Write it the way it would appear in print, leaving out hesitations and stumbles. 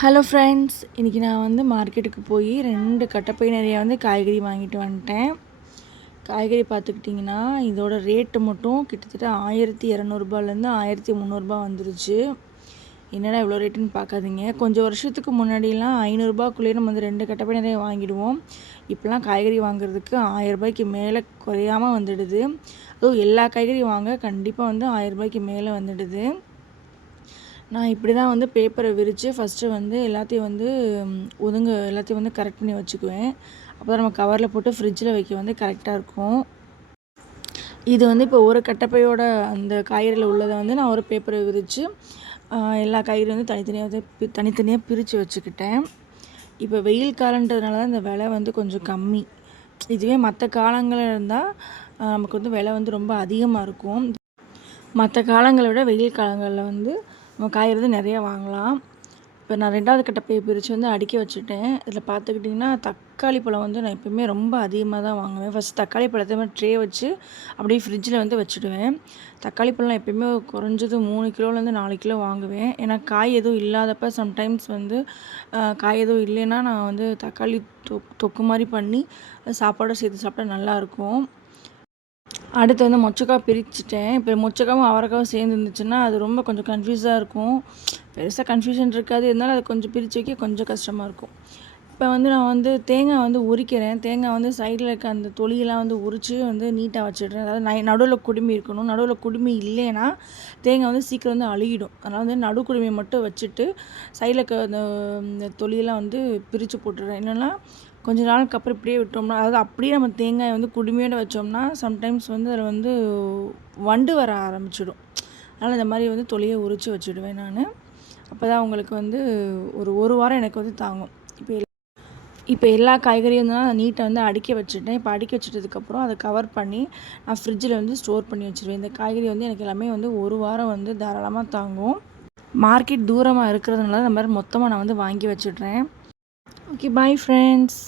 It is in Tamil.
ஹலோ ஃப்ரெண்ட்ஸ், இன்றைக்கி நான் வந்து மார்க்கெட்டுக்கு போய் 2 கட்டப்பை நிறையா வந்து காய்கறி வாங்கிட்டு வந்துட்டேன். காய்கறி பார்த்துக்கிட்டிங்கன்னா இதோட ரேட்டு மட்டும் கிட்டத்தட்ட 1200ரூபாலேருந்து 1300 வந்துருச்சு. என்னடா இவ்வளோ ரேட்டுன்னு பார்க்காதீங்க. கொஞ்சம் வருஷத்துக்கு முன்னாடிலாம் 500ரூபாக்குள்ளேயே நம்ம வந்து 2 கட்டப்பை நிறைய வாங்கிடுவோம். இப்போலாம் காய்கறி வாங்குறதுக்கு 1000ரூபாய்க்கு மேலே குறையாமல் வந்துடுது. அதுவும் எல்லா காய்கறியும் வாங்க கண்டிப்பாக வந்து 1000ரூபாய்க்கு மேலே வந்துடுது. நான் இப்படி தான் வந்து பேப்பரை விரித்து ஃபஸ்ட்டு வந்து எல்லாத்தையும் வந்து எல்லாத்தையும் வந்து கரெக்ட் பண்ணி வச்சுக்குவேன். அப்போ தான் நம்ம கவரில் போட்டு ஃப்ரிட்ஜில் வைக்க வந்து கரெக்டாக இருக்கும். இது வந்து இப்போ ஒரு கட்டப்பையோட அந்த காய்கறியில் உள்ளதை வந்து நான் ஒரு பேப்பரை விரித்து எல்லா காய்கறியும் வந்து தனித்தனியாக பிரித்து வச்சுக்கிட்டேன். இப்போ வெயில் காலன்றதுனால தான் இந்த விலை வந்து கொஞ்சம் கம்மி. இதுவே மற்ற காலங்களில் இருந்தால் நமக்கு வந்து விலை வந்து ரொம்ப அதிகமாக இருக்கும். மற்ற காலங்களை விட வெயில் காலங்களில் வந்து நம்ம காய் வந்து நிறையா வாங்கலாம். இப்போ நான் 2வது கட்டப்பையை பிரித்து வந்து அடுக்கி வச்சுட்டேன். இதில் பார்த்துக்கிட்டிங்கன்னா தக்காளி பழம் வந்து நான் எப்போயுமே ரொம்ப அதிகமாக தான் வாங்குவேன். ஃபஸ்ட் தக்காளி பழத்தை மாதிரி ட்ரே வச்சு அப்படியே ஃப்ரிட்ஜில் வந்து வச்சுடுவேன். தக்காளி பழம் எப்போயுமே குறைஞ்சது 3 கிலோலேருந்து 4 கிலோ வாங்குவேன். ஏன்னா காய் எதுவும் இல்லாதப்ப சம்டைம்ஸ் வந்து காய் எதுவும் இல்லைன்னா நான் வந்து தக்காளி தொக்கு மாதிரி பண்ணி சாப்பாடோடு சேர்த்து சாப்பிட்டா நல்லாயிருக்கும். அடுத்து வந்து மொச்சக்காய் பிரிச்சுட்டேன். இப்போ மொச்சக்காவும் அவரைக்காவும் சேர்ந்து இருந்துச்சுன்னா அது ரொம்ப கொஞ்சம் கன்ஃப்யூஸாக இருக்கும். பெருசாக கன்ஃப்யூஷன் இருக்காது, இருந்தாலும் அது கொஞ்சம் பிரித்து வைக்க கொஞ்சம் கஷ்டமாக இருக்கும். இப்போ வந்து நான் வந்து தேங்காய் வந்து உரிக்கிறேன். தேங்காய் வந்து சைடில் இருக்க அந்த தொலியெல்லாம் வந்து உரித்து வந்து நீட்டாக வச்சிடுறேன். அதாவது நடுவில் குடுமி இருக்கணும். நடுவில் குடுமி இல்லைன்னா தேங்காய் வந்து சீக்கிரம் வந்து அழுகிடும். அதனால் வந்து நடு குடுமியை மட்டும் வச்சுட்டு சைடில் இருக்க அந்த தொலியெல்லாம் வந்து பிரித்து போட்டுடுறேன். இல்லைன்னா கொஞ்ச நாளுக்கு அப்புறம் இப்படியே விட்டோம்னா, அதாவது அப்படியே நம்ம தேங்காயை வந்து குடுமையோடு வச்சோம்னா சம்டைம்ஸ் வந்து அதில் வந்து வண்டு வர ஆரம்பிச்சிடும். அதனால் இந்த மாதிரி வந்து தொலியை உரித்து வச்சுடுவேன் நான். அப்போ தான் உங்களுக்கு வந்து ஒரு வாரம் எனக்கு வந்து தாங்கும். இப்போ எல்லா காய்கறியும் தான் நீட்டாக வந்து அடுக்கி வச்சுட்டேன். இப்போ அடுக்கி வச்சுட்டதுக்கப்புறம் அதை கவர் பண்ணி நான் ஃப்ரிட்ஜில் வந்து ஸ்டோர் பண்ணி வச்சுருவேன். இந்த காய்கறி வந்து எனக்கு எல்லாமே வந்து ஒரு வாரம் வந்து தாராளமாக தாங்கும். மார்க்கெட் தூரமாக இருக்கிறதுனால இந்த மாதிரி மொத்தமாக நான் வந்து வாங்கி வச்சுட்றேன். Okay, bye friends.